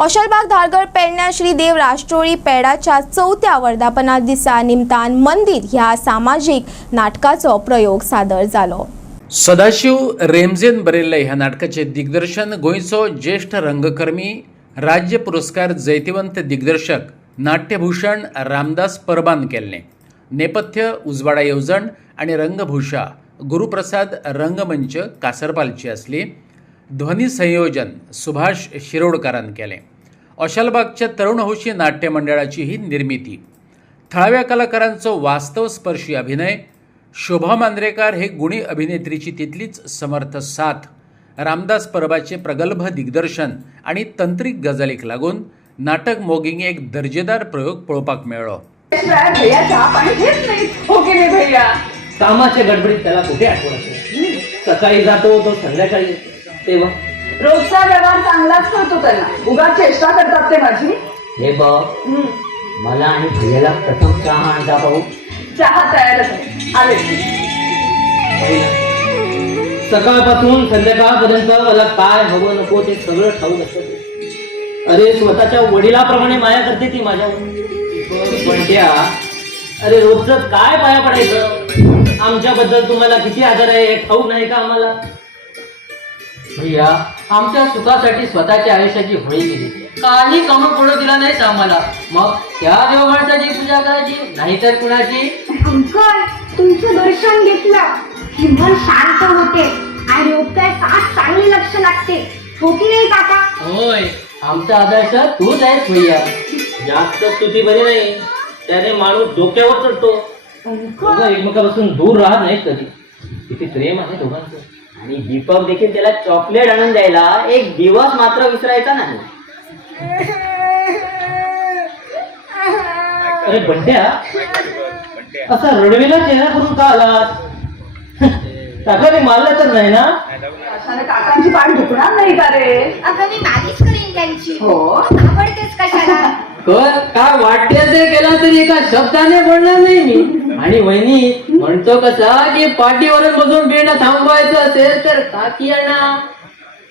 औशलबाग धारगड पेडण्या श्री देव राष्ट्रोळी पेडाच्या 4थ्या वर्धापना दिसा निमतान मंदिर ह्या सामाजिक नाटकाचो प्रयोग सादर जालो। सदाशिव रेमजेन बरयल्ल्या ह्या नाटकाचे दिग्दर्शन गोंयचो ज्येष्ठ रंगकर्मी राज्य पुरस्कार जैतिवंत दिग्दर्शक नाट्यभूषण रामदास परबान केल्लें। नेपथ्य उजवाडा येवजण आणि रंगभूषा गुरुप्रसाद रंगमंच कासरपालची असली। ध्वनी संयोजन सुभाष शिरोडकारान केलें। औशलबागच्या तरुण हौशी नाट्य मंडळाची ही निर्मिती। थळाव्या कलाकारांचो वास्तव स्पर्शी अभिनय। शोभा मांद्रेकार हे गुणी अभिनेत्रीची तितलीच समर्थ साथ। रामदास परबाचे प्रगल्भ दिग्दर्शन आणि तंत्रीक गजालीक लागून नाटक मोगींग एक दर्जेदार प्रयोग पळोवपाक मेळ्ळो। भैया चहा पाणी घेत नाही हो की नाही भैया? कामाच्या गडबडीत त्याला कुठे आठवण असेल? सकाळी जातो तो संध्याकाळी येतो। तेव्हा रोजचा व्यवहार चांगलाच करतो त्याला, उगा चेष्टा करतात ते माझी। हे बघ, मला आणि भैयाला प्रथम चहा आणता पाहू। चहा तयारच आहे, आले। सकाळपासून संध्याकाळपर्यंत मला काय हवं नको ते सगळं ठाऊक असतं। अरे स्वतःच्या वडिलाप्रमाणे माया करते ती माझ्यावर। पण त्या अरे रोजच काय पाया पडायचं? आमच्याबद्दल तुम्हाला किती आदर आहे हे ठाऊक नाही का आम्हाला? भैया आमच्या सुखासाठी स्वतःच्या आयुष्याची होळी केली, काही कमी पडू दिला नाहीच आम्हाला। मग त्या देवमाणसाची पूजा करायची नाहीतर कुणाची? अंकल, तुमचं दर्शन घेतलं की मन शांत होते आणि उपकारात चांगले लक्ष लागते, हो की नाही काका? होय, आमचा आदर्श तूच आहेस भैया। जास्त स्तुती बरी नाही, त्याने माणूस डोक्यावर चढतो। दोघं एकमेकापासून दूर राहत नाहीत कधी। किती प्रेम आहे दोघांचं। आणि दीपक देखील त्याला चॉकलेट आणून द्यायला एक दिवस मात्र विसरायचा नाही। अरे बंट्या, असा रडवेला चेहरा करून का आलास? काकाने मारलं तर नाही ना? अशाने काकांची पाठ दुखणार नाही का रे? अगं मी मालिश करीन त्यांची। हो, आवडतेच कशाला? काय वाटते ते केला तरी एका शब्दाने बोलणार नाही मी। आणि वहिनी म्हणतो कसा की पाठीवरून बसून बिळणं थांबवायचं असेल तर काकी आणा।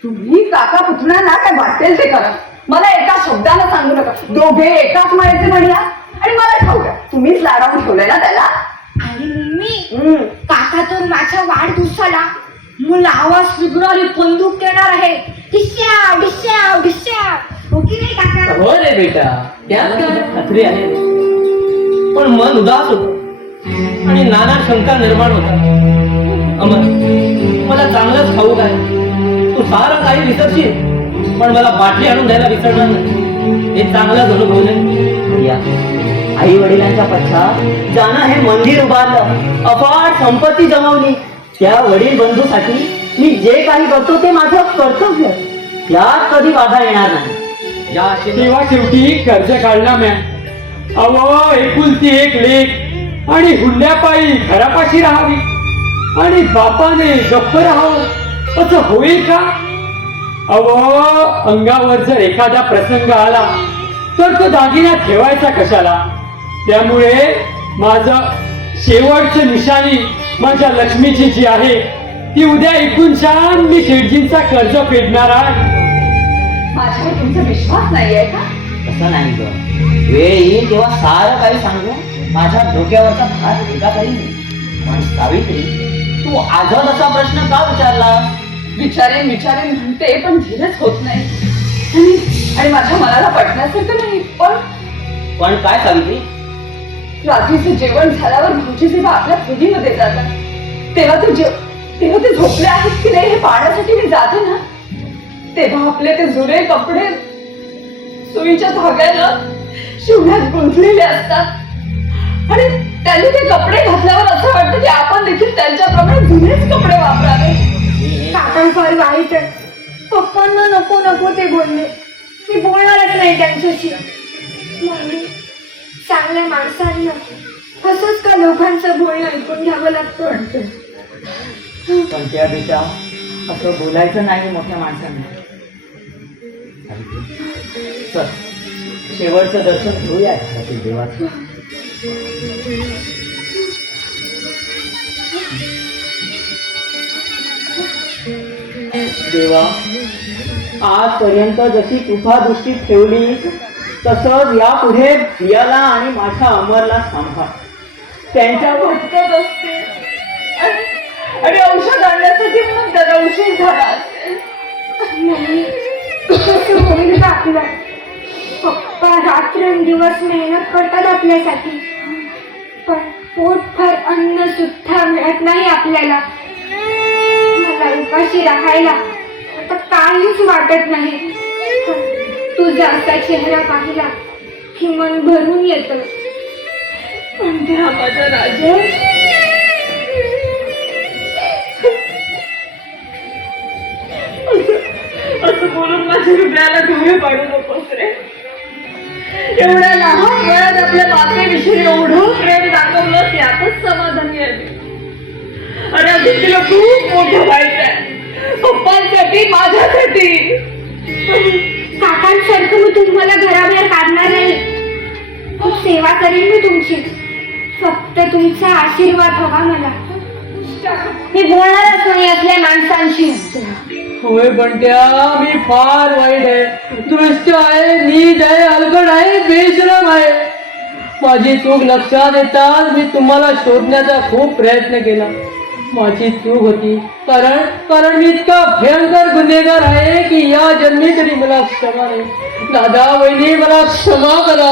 तुम्ही काका पुतण्या ना काय वाटेल ते करा, मला एका शब्दानं सांगू नका। दोघे एकाच मायेचे म्हणूया आणि मला ठाऊक आहे तुम्हीच लाडावून ठेवलंय ना त्याला। आणि मम्मी, काका तर माझ्या वाढदिवसाला मला आवाज बिघडवली बंदूक देणार आहे। डिश्याव डिश्याव डिश्याव, हो की नाही काका? हो रे बेटा, त्यात काय खात्री आहे। पण मन उदास होत आणि नाना शंका निर्माण होता। अमर, मला चांगलंच ठाऊक आहे तू सारं काही विसरशील, पण मला बाटली आणून द्यायला विसरणार नाही हे चांगलंच अनुभवलं। आई वडिलांच्या पश्चात जाणं हे मंदिर उभारलं, अफाट संपत्ती जमवली। त्या वडील बंधूसाठी मी जे काही करतो ते माझं कर्तव्य, यात कधी बाधा येणार नाही। या तेव्हा शेवटी कर्ज काढला म्या। अहो, एकुलती एक लेक आणि हुंड्यापायी घरापाशी राहावी आणि बापाने गप्प राहावं असं होईल का? अहो, अंगावर जर एखादा प्रसंग आला तर तो दागिना ठेवायचा कशाला? त्यामुळे माझं शेवटची निशाणी माझ्या लक्ष्मीची जी आहे ती उद्या ऐकून छान मी शेठजींचा कर्ज फेडणार आहे। माझ्यावर तुमचा विश्वास नाहीये का? तसं नाही ग, वेळ येईल तेव्हा सारं काही सांगू, माझ्या डोक्यावरचा भार वेगळा करीन। पण सावित्री, तू आजच असा प्रश्न का विचारला? विचारेन विचारेन म्हणते पण धीरच होत नाही आणि माझ्या मनाला पटण्यासारखं नाही। पण काय सावित्री? रात्रीचं जेवण झाल्यावर भाऊजी जेव्हा आपल्या खोलीमध्ये जातात तेव्हा ते झोपले आहेत की नाही हे पाहण्यासाठी मी जाते ना, तेव्हा आपले ते जुने कपडे सुईच्या धाग्यानं शिवण्यात गुंतलेले असतात आणि त्यांनी ते कपडे घातल्यावर असं वाटतं की आपण देखील त्यांच्याप्रमाणे जुनेच कपडे वापरावे। काका फार वाईट आहे, पप्पांना नको नको ते बोलले, मी बोलणारच नाही त्यांच्याशी। मम्मी, चांगल्या माणसांना असंच का लोकांचं बोलणं ऐकून घ्यावं लागतं? पण त्या बेटा, असं बोलायचं नाही मोठ्या माणसांना। चल, शेवटचं दर्शन घेऊया देवाचं। देवा, आजपर्यंत जशी कृपा दृष्टी ठेवली तसंच यापुढे प्रियाला आणि माझ्या अमरला सांभाळ. त्यांच्यावर भटकत असते आणि औषध आणण्यासाठी पण त्याला उशीर झाला असेल. मम्मी कसं होईल का आपलं? पप्पा रात्रंदिवस मेहनत करतात आपल्यासाठी, पण पोटभर अन्न सुद्धा मिळत नाही आपल्याला. मला उपाशी राहायला आता काहीच वाटत नाही. पण तुझा असा चेहरा पाहिला की मन भरून येतं. पण त्या माझा राजा असं बोलून माझ्या हृदयाला धुळे पाडू नकोस रे. एवढ्या लहान वयात आपल्या मातेविषयी एवढं प्रेम दाखवलं यातच समाधानी आहे मी. आणि अजून तिला खूप मोठं व्हायचंय, पप्पांसाठी, माझ्यासाठी. काकांसारखं मी तुम्हाला घराबाहेर काढणार नाही. खूप सेवा करेन मी तुमची. फक्त तुमचा आशीर्वाद हवा मला. मी बोलणारच नाही असल्या माणसांशी. होय बंट्या, मी फार वाईट आहे, दृष्ट आहे, नीच आहे, हलकट आहे, बेशरम आहे. माझी चूक लक्षात येताच मी तुम्हाला शोधण्याचा खूप प्रयत्न केला. माझी चूक होती, कारण मी इतका भयंकर गुन्हेगार आहे की या जन्मी तरी मला क्षमा नाही. दादा, वहिनी, मला क्षमा करा.